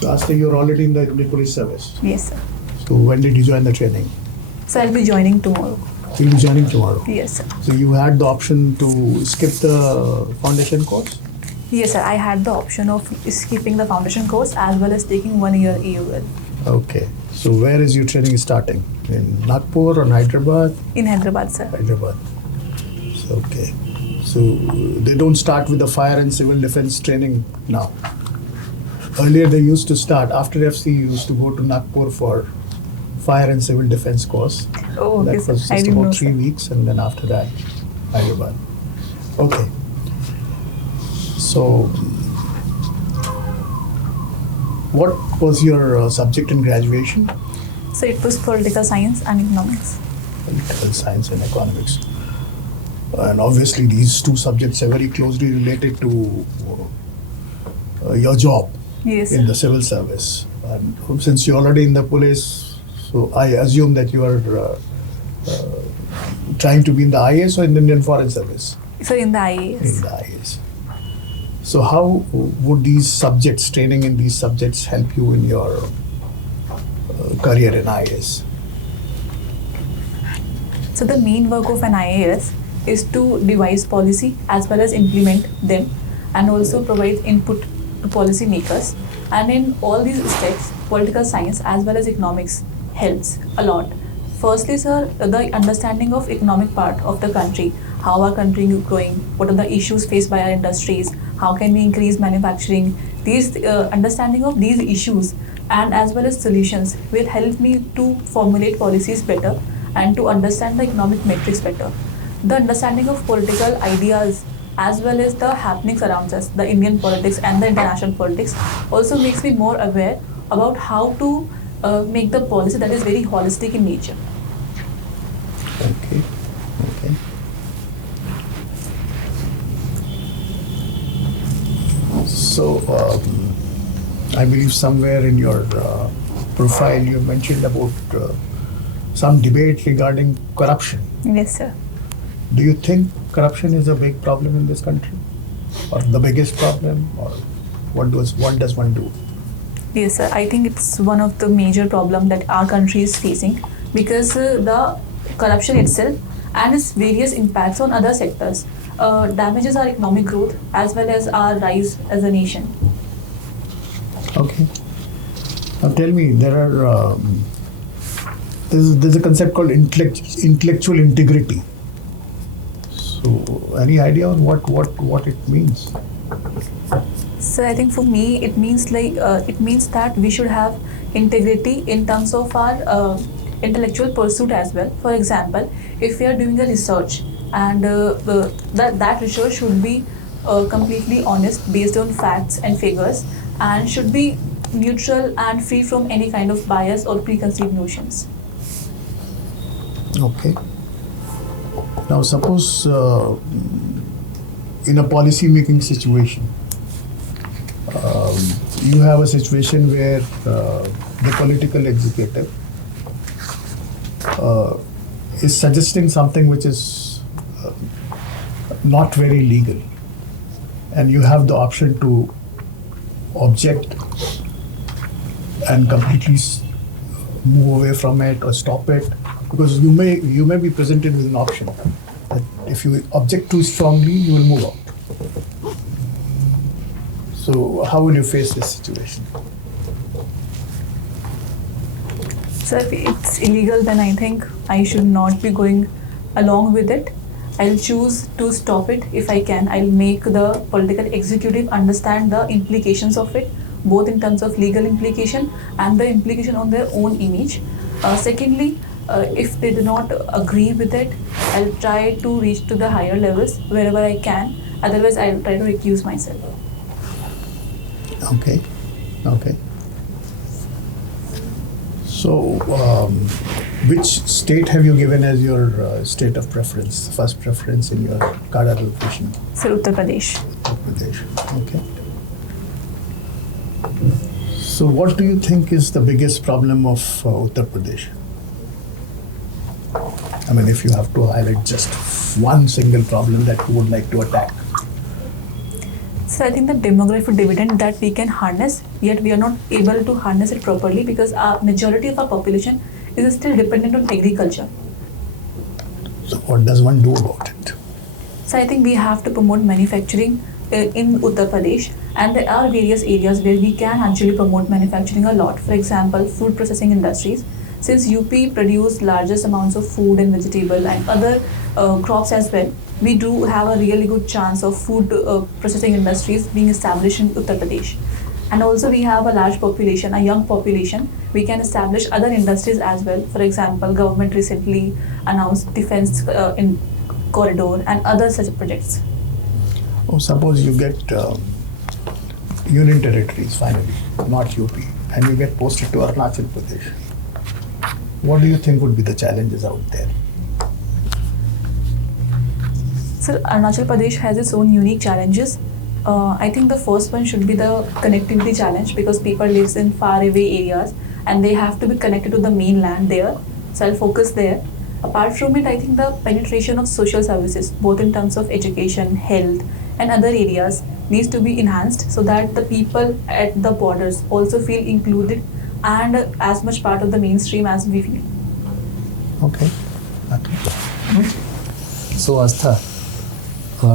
So Astha, you're already in the police service. Yes, sir. So when did you join the training? So I'll be joining tomorrow. You'll be joining tomorrow. Yes, sir. So you had the option to skip the foundation course? Yes, sir. I had the option of skipping the foundation course as well as taking 1 year EUL Okay. So where is your training starting? In Nagpur or Hyderabad? in Hyderabad, sir. Hyderabad. So, okay. So they don't start with the fire and civil defense training now. Earlier they used to start, after FC you used to go to Nagpur for fire and civil defense course. Oh, okay, That sir. was I just didn't know, about 3 sir. weeks, and then after that, Hyderabad. Okay. So, what was your subject in graduation? So it was political science and economics. Political science and economics. And obviously, these two subjects are very closely related to your job Yes, in sir. the civil service. And since you're already in the police, so I assume that you are trying to be in the IAS or in the Indian Foreign Service? So in the In IAS. the IAS. So how would these subjects, training in these subjects, help you in your career in IAS? So the main work of an IAS is to devise policy as well as implement them and also provide input to policy makers. And in all these steps, political science as well as economics helps a lot. Firstly, sir, the understanding of economic part of the country, how our country is growing, what are the issues faced by our industries, how can we increase manufacturing. These understanding of these issues and as well as solutions will help me to formulate policies better and to understand the economic metrics better. The understanding of political ideas as well as the happenings around us, the Indian politics and the international politics, also makes me more aware about how to make the policy that is very holistic in nature. Okay. Okay. So, I believe somewhere in your profile you mentioned about some debate regarding corruption. Yes, sir. Do you think corruption is a big problem in this country, or the biggest problem, or what does one do? Yes, sir. I think it's one of the major problem that our country is facing because the corruption itself and its various impacts on other sectors damages our economic growth as well as our rise as a nation. Okay. Now tell me, there's a concept called intellectual integrity. So, any idea on what it means? So I think for me it means that we should have integrity in terms of our intellectual pursuit as well. For example, if we are doing a research and that research should be completely honest based on facts and figures and should be neutral and free from any kind of bias or preconceived notions. Okay. Now, suppose in a policy making situation, you have a situation where the political executive is suggesting something which is not very legal, and you have the option to object and completely move away from it or stop it, because you may be presented with an option that if you object too strongly, you will move out. So how will you face this situation? So if it's illegal, then I think I should not be going along with it. I'll choose to stop it if I can. I'll make the political executive understand the implications of it, both in terms of legal implication and the implication on their own image. Secondly, if they do not agree with it, I'll try to reach to the higher levels wherever I can. Otherwise, I'll try to recuse myself. Okay. Okay. So, which state have you given as your state of preference, first preference in your cadre allocation? Sir, Uttar Pradesh. Uttar Pradesh. Okay. So, what do you think is the biggest problem of Uttar Pradesh? I mean, if you have to highlight just one single problem that you would like to attack. So I think the demographic dividend that we can harness, yet we are not able to harness it properly because our majority of our population is still dependent on agriculture. So what does one do about it? So I think we have to promote manufacturing in Uttar Pradesh, and there are various areas where we can actually promote manufacturing a lot. For example, food processing industries. Since UP produce largest amounts of food and vegetable and other crops as well, we do have a really good chance of food processing industries being established in Uttar Pradesh. And also we have a large population, a young population. We can establish other industries as well. For example, government recently announced defense in corridor and other such projects. Oh, suppose you get union territories finally, not UP, and you get posted to Arunachal Pradesh. What do you think would be the challenges out there? So Arunachal Pradesh has its own unique challenges. I think the first one should be the connectivity challenge because people live in far away areas and they have to be connected to the mainland there. So I'll focus there. Apart from it, I think the penetration of social services, both in terms of education, health, and other areas, needs to be enhanced so that the people at the borders also feel included and as much part of the mainstream as we feel. Okay. So Astha,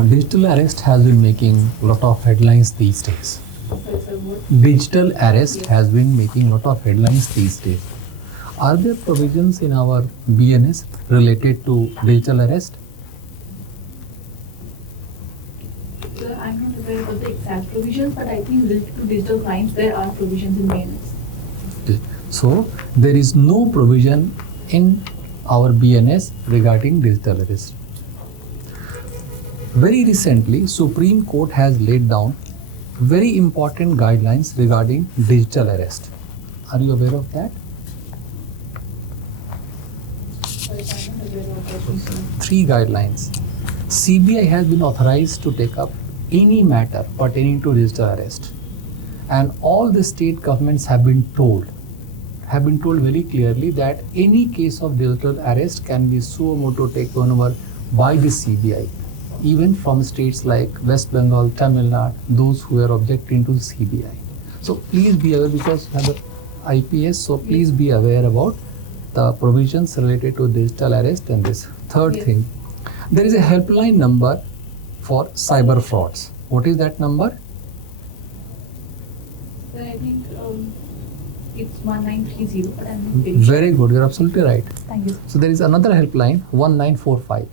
digital arrest has been making a lot of headlines these days. Digital arrest has been making a lot of headlines these days. Are there provisions in our BNS related to digital arrest? I'm not aware of the exact provisions, but I think related to digital crimes, there are provisions in BNS. Okay. So there is no provision in our BNS regarding digital arrest. Very recently, Supreme Court has laid down very important guidelines regarding digital arrest. Are you aware of that? 3 guidelines. CBI has been authorized to take up any matter pertaining to digital arrest, and all the state governments have been told very clearly that any case of digital arrest can be suo motu taken over by the CBI, even from states like West Bengal, Tamil Nadu, those who are objecting to the CBI. So please be aware, because you have the IPS, so please be aware about the provisions related to digital arrest. And this third thing, there is a helpline number for cyber frauds. What is that number? So I think it's 1930, but I'm not very Very good, you're absolutely right. Thank you. So there is another helpline, 1945.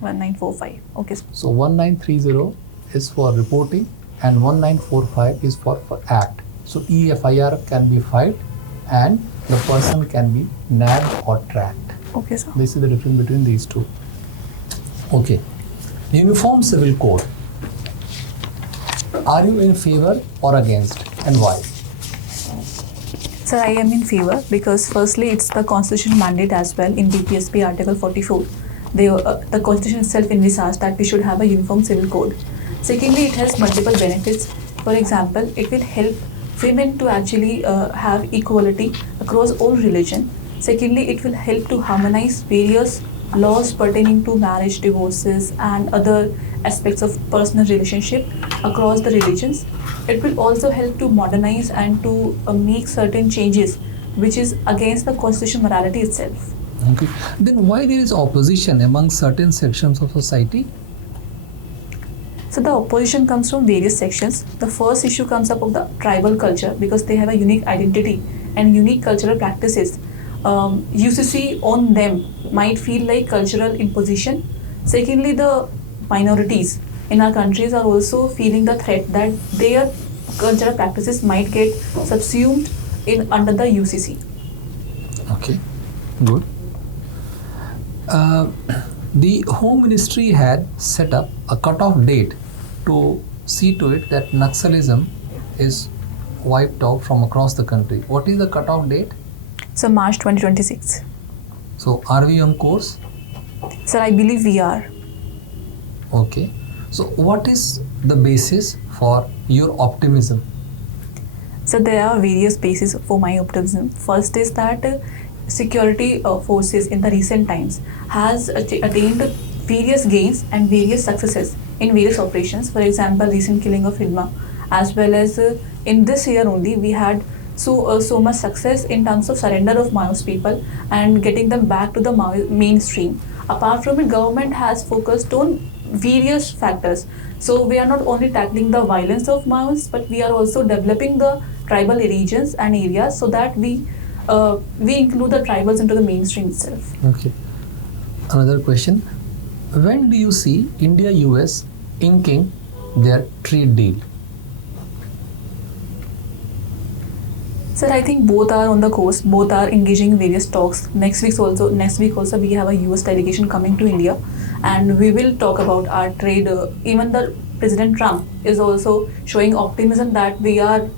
1945. Okay. So 1930 is for reporting and 1945 is for act. So EFIR can be filed and the person can be nabbed or tracked. Okay, sir. This is the difference between these two. Okay. Uniform Civil Code. Are you in favor or against, and why? Sir, I am in favor because firstly, it's the constitutional mandate as well in UPSC Article 44. The constitution itself envisages that we should have a uniform civil code. Secondly, it has multiple benefits. For example, it will help women to actually have equality across all religion. Secondly, it will help to harmonize various laws pertaining to marriage, divorces, and other aspects of personal relationship across the religions. It will also help to modernize and to make certain changes which is against the constitutional morality itself. Okay. Then why there is opposition among certain sections of society? So the opposition comes from various sections. The first issue comes up of the tribal culture because they have a unique identity and unique cultural practices. UCC on them might feel like cultural imposition. Secondly, the minorities in our countries are also feeling the threat that their cultural practices might get subsumed under the UCC. Okay, good. The Home Ministry had set up a cut-off date to see to it that Naxalism is wiped out from across the country. What is the cut-off date? So March 2026. So are we on course? Sir, I believe we are. Okay. So what is the basis for your optimism? So there are various bases for my optimism. First is that security forces in the recent times has attained various gains and various successes in various operations. For example, recent killing of Hilma as well as in this year only we had so much success in terms of surrender of Maoist people and getting them back to the mainstream. Apart from it, government has focused on various factors. So we are not only tackling the violence of Maoists, but we are also developing the tribal regions and areas so that we include the tribals into the mainstream itself. Okay. Another question. When do you see India US inking their trade deal? Sir, I think both are on the course. Both are engaging in various talks. Next week also we have a US delegation coming to India, and we will talk about our trade. Even the President Trump is also showing optimism that we are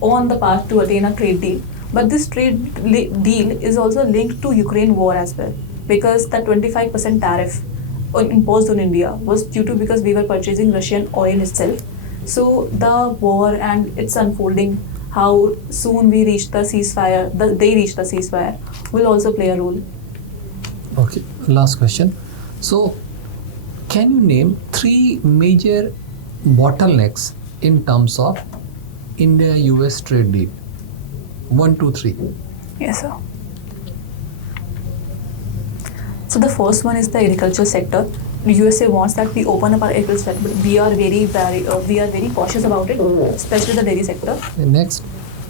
on the path to attain a trade deal. But this deal is also linked to Ukraine war as well, because the 25% tariff imposed on India was due to because we were purchasing Russian oil itself. So the war and its unfolding, how soon we reach the ceasefire, they reach the ceasefire, will also play a role. Okay, last question. So, can you name 3 major bottlenecks in terms of India-US trade deal? 1, 2, 3. Yes, sir. So the first one is the agricultural sector. The USA wants that we open up our agricultural sector, but we are very cautious about it, especially the dairy sector. Next.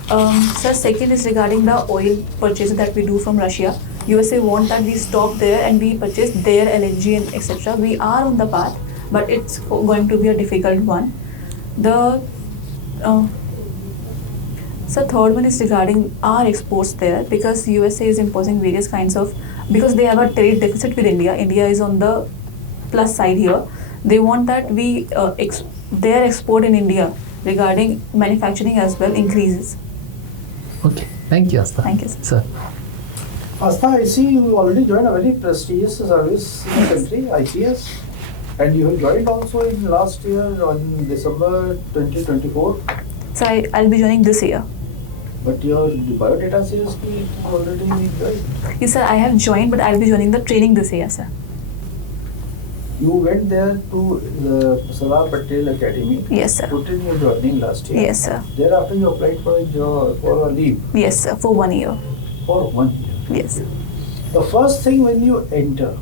Sir, second is regarding the oil purchases that we do from Russia. USA want that we stop there and we purchase their LNG and etc. We are on the path, but it's going to be a difficult one. The third one is regarding our exports there, because USA is imposing various kinds of, because they have a trade deficit with India. India is on the plus side here. They want that we their export in India regarding manufacturing as well increases. Okay, thank you, Astha. Thank you, sir. Astha, I see you already joined a very prestigious service in the country, IPS, and you have joined also in last year on December 2024. So I'll be joining this year. But your biodata says you already joined. Yes, sir, I have joined, but I'll be joining the training this year, sir. You went there to the Salah Patel Academy. Yes, sir. Put in your joining last year. Yes, sir. Thereafter you applied for a job, for a leave. Yes, sir, for 1 year. For 1 year. Yes, sir. The first thing when you enter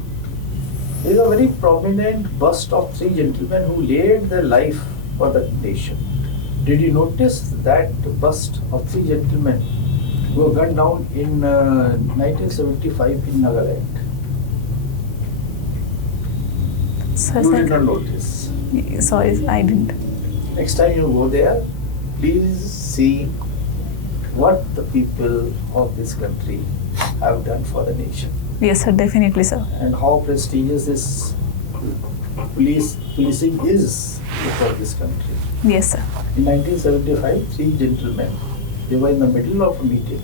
is a very prominent bust of 3 gentlemen who laid their life for the nation. Did you notice that bust of 3 gentlemen who were gunned down in 1975 in Nagaland? Sir, You did not notice. sorry, I didn't. Next time you go there, please see what the people of this country have done for the nation Yes, sir, definitely, sir. and how prestigious this policing is for this country. Yes, sir. In 1975, 3 gentlemen, they were in the middle of a meeting.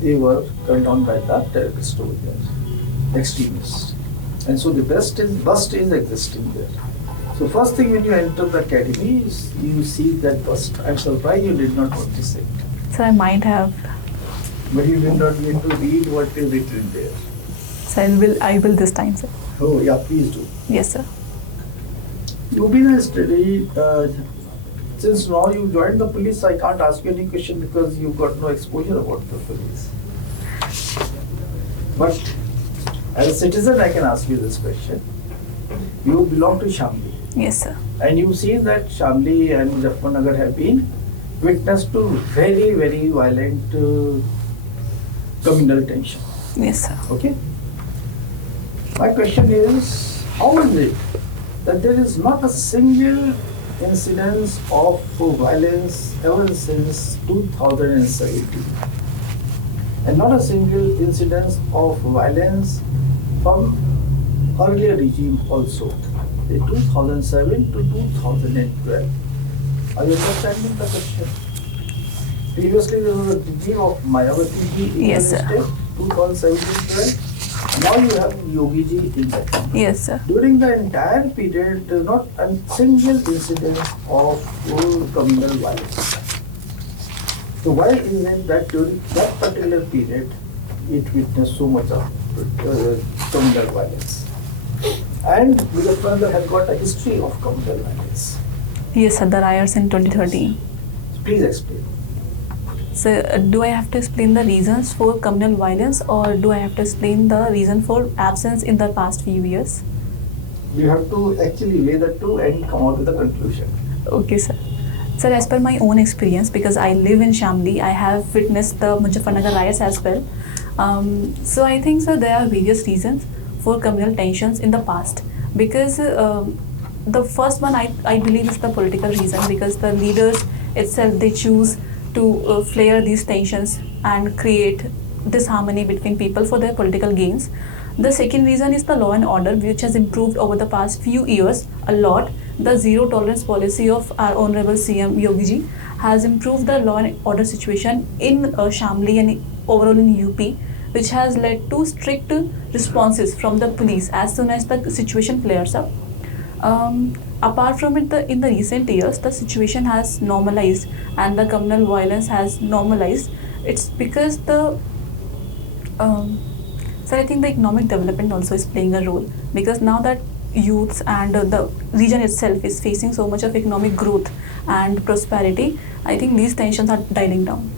They were gunned down by the terrorist over there, extremists. And so the bust is existing there. So first thing when you enter the academy, is you see that bust. I'm surprised you did not notice it. So I might have. But you did not need to read what is written there. So I will this time, sir. Oh yeah, please do. Yes, sir. You've been a study, since now you joined the police, I can't ask you any question because you've got no exposure about the police. But as a citizen, I can ask you this question. You belong to Shamli, Yes, sir. and you've seen that Shamli and Muzaffarnagar have been witness to very, very violent communal tension. Yes, sir. Okay? My question is, how is it that there is not a single incidence of violence ever since 2017, and not a single incidence of violence from earlier regime also, the 2007 to 2012. Are you understanding the question? Previously there was a regime of Mayawati ji in Yes, the sir. state, 2017-12. Now you have Yogi ji in the country. Yes, sir. During the entire period, there is not a single incident of communal violence. So why is it that during that particular period, it witnessed so much of communal violence? And Muzaffarnagar has got a history of communal violence. Yes, sir, the riots in 2013. Please explain. So, do I have to explain the reasons for communal violence, or do I have to explain the reason for absence in the past few years? You have to actually weigh the two and come out with a conclusion. Okay, sir. Sir, as per my own experience, because I live in Shamli, I have witnessed the Muzaffarnagar riots as well. So I think, sir, there are various reasons for communal tensions in the past. Because the first one I believe is the political reason, because the leaders itself, they choose to flare these tensions and create disharmony between people for their political gains. The second reason is the law and order, which has improved over the past few years a lot. The zero tolerance policy of our honorable CM Yogi ji has improved the law and order situation in Shamli and overall in UP, which has led to strict responses from the police as soon as the situation flares up. Apart from it, in the recent years, the situation has normalized and the communal violence has normalized. It's because so I think the economic development also is playing a role, because now that youths and the region itself is facing so much of economic growth and prosperity, I think these tensions are dialing down.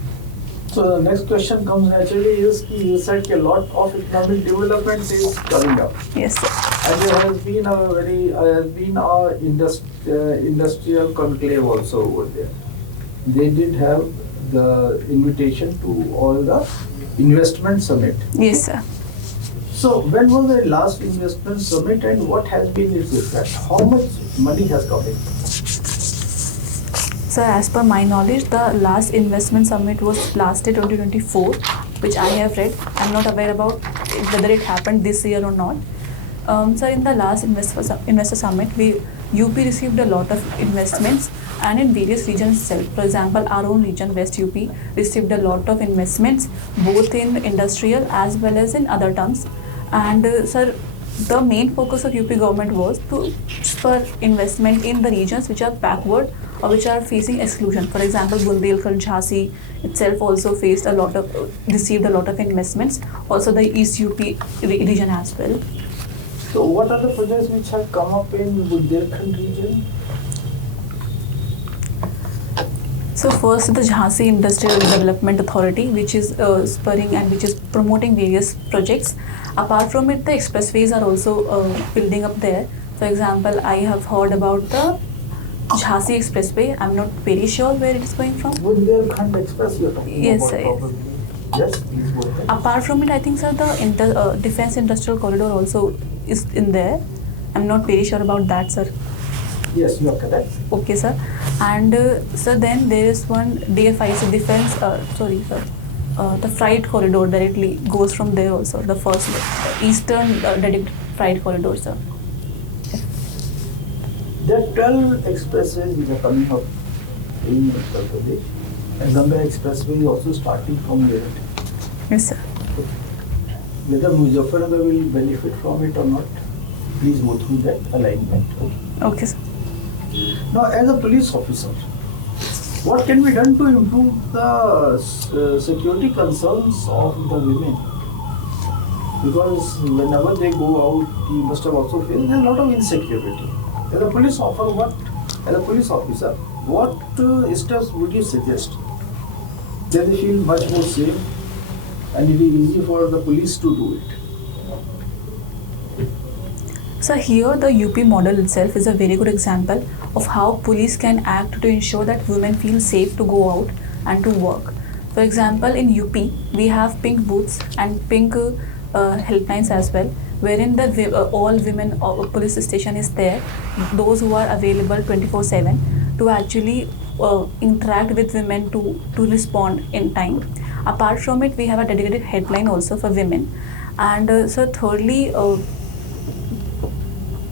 So the next question comes naturally is you said a lot of economic development is coming up. Yes, sir. And there has been industrial conclave also over there. They did have the invitation to all the investment summit. Yes, sir. So when was the last investment summit and what has been its effect? How much money has come in? So as per my knowledge, the last investment summit was last year 2024, which I have read. I'm not aware about whether it happened this year or not. So in the last investor summit, UP received a lot of investments, and in various regions itself. For example, our own region, West UP, received a lot of investments, both in industrial as well as in other terms. And sir, the main focus of UP government was to spur investment in the regions which are backward or which are facing exclusion. For example, Bundelkhand, Jhansi itself also received a lot of investments. Also the East UP region as well. So what are the projects which have come up in Bundelkhand region? So first, the Jhansi Industrial Development Authority, which is spurring and which is promoting various projects. Apart from it, the expressways are also building up there. For example, I have heard about the Jhansi Expressway. I'm not very sure where it is going from. Bundelkhand Express you're talking Yes, about sir, yes. probably. Yes, please go ahead. Apart from it, I think, sir, the Defense Industrial Corridor also is in there. I'm not very sure about that, sir. Yes, you are correct. Okay, sir. And sir, then there is one DFI, so Defense, the freight corridor directly goes from there also, the first Eastern Dedicated Freight Corridor, sir. There are 12 expressways which are coming up in Uttar Pradesh, and Ganga Expressway is also starting from there. Yes, sir. Whether Muzaffarnagar will benefit from it or not, please go through that alignment. Okay, sir. Now, as a police officer, what can be done to improve the security concerns of the women? Because whenever they go out, you must have also felt there's a lot of insecurity. As a police officer, what steps would you suggest that they feel much more safe and it is easy for the police to do it? So here the UP model itself is a very good example of how police can act to ensure that women feel safe to go out and to work. For example, in UP, we have pink booths and pink helplines as well, wherein the all women police station is there, those who are available 24/7 to actually interact with women to respond in time. Apart from it, we have a dedicated helpline also for women. And so thirdly,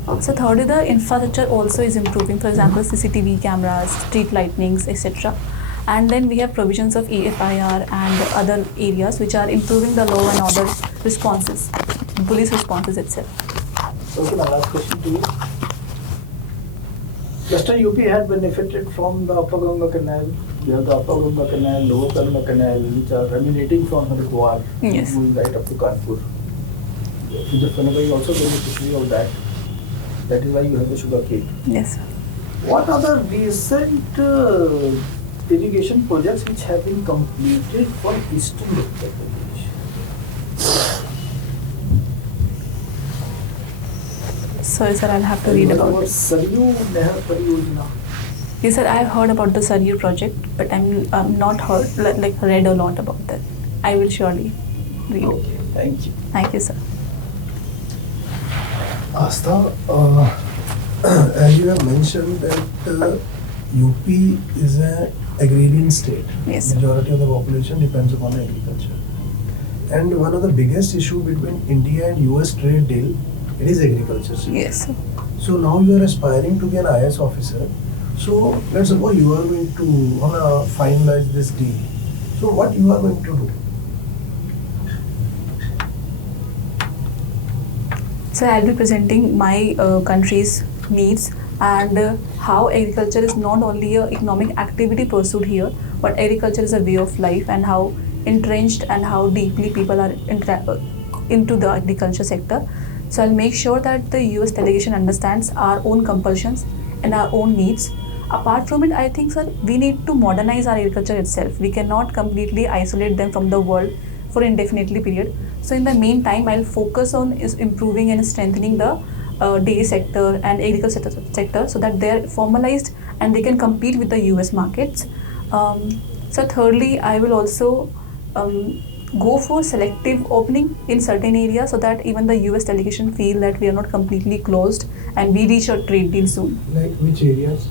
the infrastructure also is improving. For example, CCTV cameras, street lightnings, etc. And then we have provisions of EFIR and other areas which are improving the law and order responses, police responses itself. Okay, my last question to you. Western UP had benefited from the Upper Ganga Canal. We have the Upper Ganga Canal, Lower Ganga Canal, which are emanating from Haridwar, Yes. moving right up to Kanpur. Muzaffarnagar is also beneficiary of that. That is why you have the sugar cane. Yes. What are the recent irrigation projects which have been completed for eastern Uttar Pradesh? Sorry, sir, I'll have to read about it. Saryu Nehar Pariyojana. Yes, sir, I've heard about the Saryu project, but I'm not heard read a lot about that. I will surely read. Okay, thank you. Thank you, sir. Astha, as you have mentioned that UP is an agrarian state. Yes. Majority of the population depends upon agriculture. And one of the biggest issue between India and US trade deal, it is agriculture. Yes, sir. So now you are aspiring to be an IAS officer. So let's suppose you are going to finalize this deal. So what you are going to do? So I'll be presenting my country's needs and how agriculture is not only an economic activity pursued here, but agriculture is a way of life, and how entrenched and how deeply people are into the agriculture sector. So I'll make sure that the US delegation understands our own compulsions and our own needs. Apart from it, I think, sir, we need to modernize our agriculture itself. We cannot completely isolate them from the world for indefinitely period. So in the meantime, I'll focus on is improving and strengthening the dairy sector and agriculture sector so that they're formalized and they can compete with the US markets. So thirdly, I will also go for selective opening in certain areas so that even the US delegation feel that we are not completely closed and we reach a trade deal soon. Like which areas?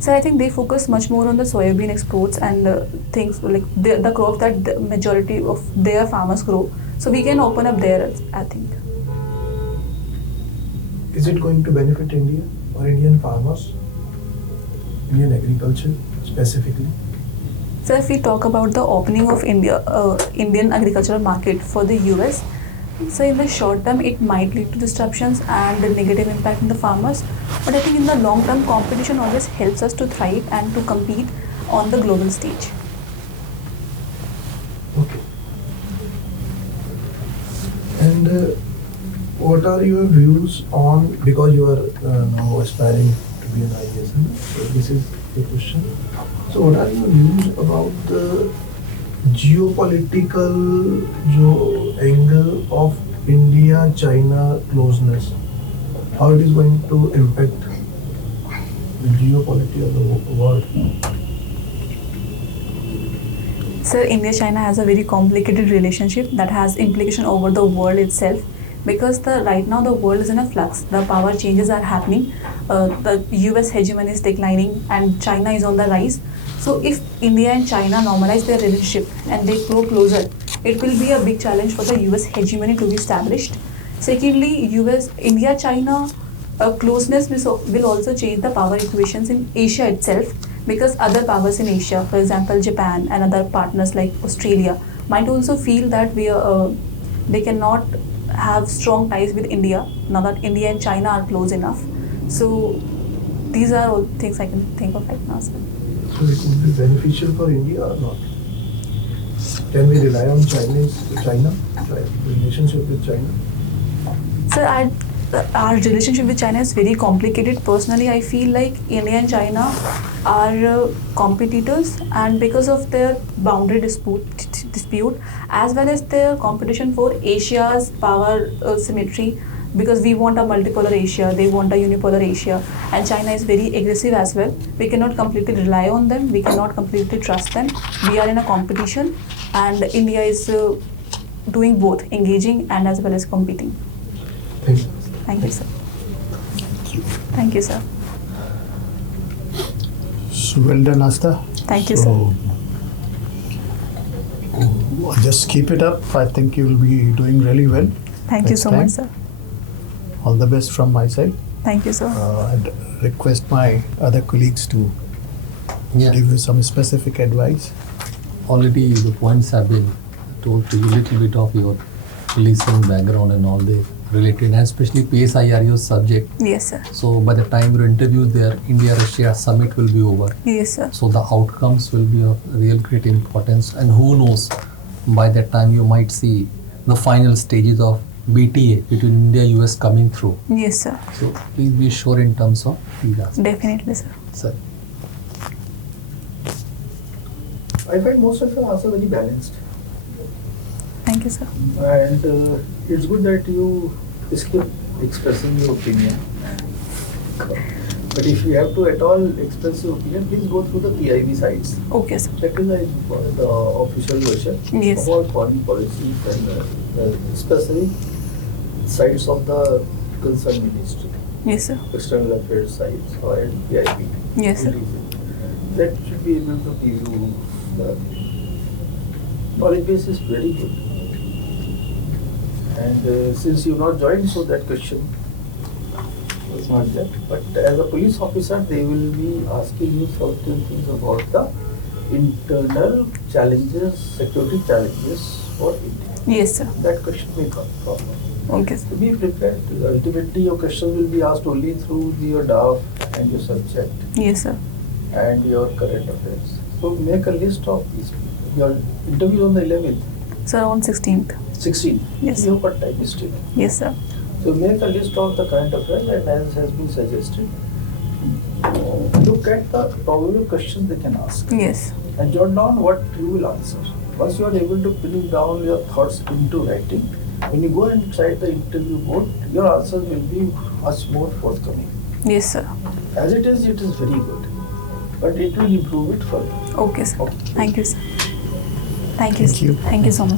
So I think they focus much more on the soybean exports and things like the crop that the majority of their farmers grow. So we can open up there, I think. Is it going to benefit India or Indian farmers? Indian agriculture specifically? So if we talk about the opening of Indian agricultural market for the US, so in the short term it might lead to disruptions and a negative impact on the farmers. But I think in the long term, competition always helps us to thrive and to compete on the global stage. Okay. And what are your views on, because you are now aspiring to be an IAS, so this is the question. So what are your views about the geopolitical angle of India-China closeness? How it is going to impact the geopolitics of the world? So India-China has a very complicated relationship that has implication over the world itself, because right now the world is in a flux. The power changes are happening. The US hegemony is declining and China is on the rise. So if India and China normalize their relationship and they grow closer, it will be a big challenge for the US hegemony to be established. Secondly, India-China closeness will also change the power equations in Asia itself, because other powers in Asia, for example Japan and other partners like Australia, might also feel that they cannot have strong ties with India now that India and China are close enough. So these are all things I can think of right now, sir. So it would be beneficial for India or not? Can we rely on China, relationship with China? So our relationship with China is very complicated. Personally, I feel like India and China are competitors, and because of their boundary dispute as well as their competition for Asia's power symmetry, because we want a multipolar Asia, they want a unipolar Asia, and China is very aggressive as well. We cannot completely rely on them, we cannot completely trust them. We are in a competition, and India is doing both, engaging and as well as competing. Thank you. Thank you, sir. Thank you, sir. So well done, Astha. Thank you, sir. Just keep it up. I think you will be doing really well. Thank you next so time. much, sir. All the best from my side. Thank you, sir. I'd request my other colleagues to give you some specific advice. Already the points have been told to you, little bit of your policing background and all the related, and especially PSIR, your subject. Yes, sir. So by the time your interview there, India-Russia summit will be over. Yes, sir. So the outcomes will be of real great importance, and who knows, by that time you might see the final stages of BTA, between India US coming through. Yes, sir. So please be sure in terms of these aspects. Definitely, sir. Sir. I find most of your answer very balanced. Thank you, sir. And it's good that you skip expressing your opinion. But if you have to at all express your opinion, please go through the PIB sites. Okay, sir. That is the official version Yes. about foreign policy and the specific sites of the concerned ministry, Yes, sir. external affairs sites or PIB. Yes, sir. That should be able to give you the knowledge base is very good. And since you not joined, so that question was not there. But as a police officer, they will be asking you certain things about the internal challenges, security challenges for India. Yes, sir. That question may come from. Okay, sir. To be prepared, ultimately your question will be asked only through your DAF and your subject Yes, sir. and your current affairs. So make a list of these. Your interview on the 11th, Sir, on 16th. 16th. Yes. You have got time still. Yes, sir. So make a list of the current affairs and as has been suggested, look at the probable questions they can ask Yes. and jot down what you will answer. Once you are able to pin down your thoughts into writing, when you go inside the interview board, your answers will be much more forthcoming. Yes, sir. As it is very good, but it will improve it further. Okay, sir. Okay. Thank you, sir. Thank you, Thank sir. you. Thank you so much.